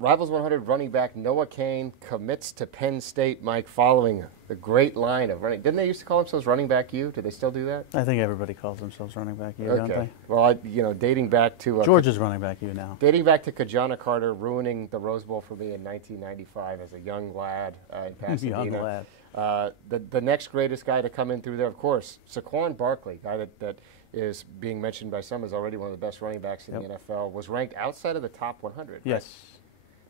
Rivals 100 running back Noah Cain commits to Penn State, Mike, following the great line of running. Didn't they used to call themselves Running Back U? Do they still do that? I think everybody calls themselves Running Back U, don't they? Well, dating back to Georgia's Running Back U now. Dating back to Kajana Carter ruining the Rose Bowl for me in 1995 as a young lad in Pasadena. Young lad. The next greatest guy to come in through there, of course, Saquon Barkley, guy that is being mentioned by some as already one of the best running backs in the NFL, was ranked outside of the top 100. Yes.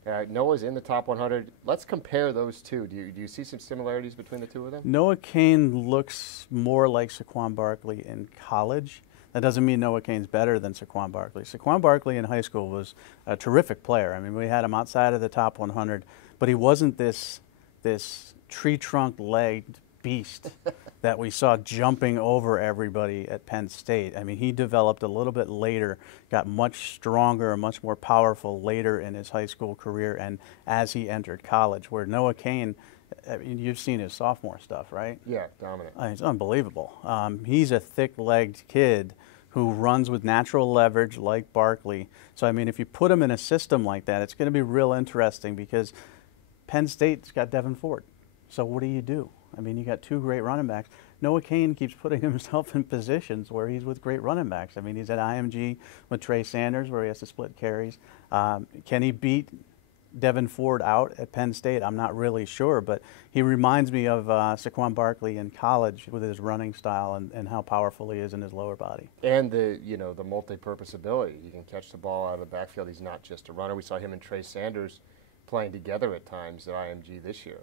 Right? Noah's in the top 100. Let's compare those two. Do you see some similarities between the two of them? Noah Cain looks more like Saquon Barkley in college. That doesn't mean Noah Cain's better than Saquon Barkley. Saquon Barkley in high school was a terrific player. I mean, we had him outside of the top 100, but he wasn't this tree trunk legged beast that we saw jumping over everybody at Penn State. I mean, he developed a little bit later, got much stronger and much more powerful later in his high school career and as he entered college, where Noah Cain, I mean, you've seen his sophomore stuff, right? Yeah, dominant. It's unbelievable. He's a thick-legged kid who runs with natural leverage like Barkley. So, I mean, if you put him in a system like that, it's going to be real interesting because Penn State's got Devin Ford. So what do you do? I mean, you got two great running backs. Noah Cain keeps putting himself in positions where he's with great running backs. I mean, he's at IMG with Trey Sanders where he has to split carries. Can he beat Devin Ford out at Penn State? I'm not really sure, but he reminds me of Saquon Barkley in college with his running style and how powerful he is in his lower body. And the multi-purpose ability. He can catch the ball out of the backfield. He's not just a runner. We saw him and Trey Sanders playing together at times at IMG this year.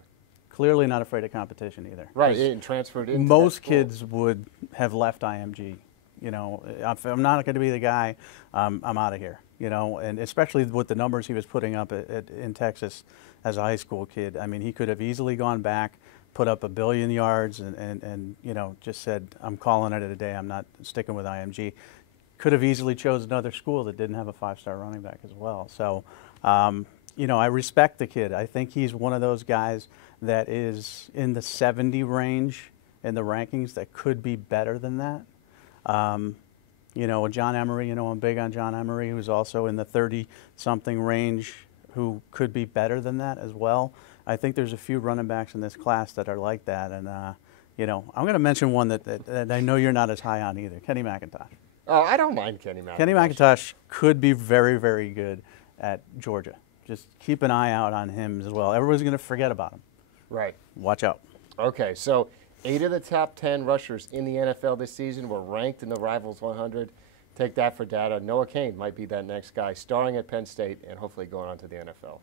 Clearly not afraid of competition either. Right, and transferred into most kids would have left IMG. You know, if I'm not going to be the guy, I'm out of here. You know, and especially with the numbers he was putting up in Texas as a high school kid. I mean, he could have easily gone back, put up 1 billion yards, and you know, just said, I'm calling it a day. I'm not sticking with IMG. Could have easily chose another school that didn't have a 5-star running back as well. So, you know, I respect the kid. I think he's one of those guys that is in the 70 range in the rankings that could be better than that. You know, John Emery, you know, I'm big on John Emery, who's also in the 30-something range, who could be better than that as well. I think there's a few running backs in this class that are like that. And, you know, I'm going to mention one that I know you're not as high on either, Kenny McIntosh. Oh, I don't mind Kenny McIntosh. Kenny McIntosh could be very, very good at Georgia. Just keep an eye out on him as well. Everybody's going to forget about him. Right. Watch out. Okay, so 8 of the top 10 rushers in the NFL this season were ranked in the Rivals 100. Take that for data. Noah Cain might be that next guy, starring at Penn State and hopefully going on to the NFL.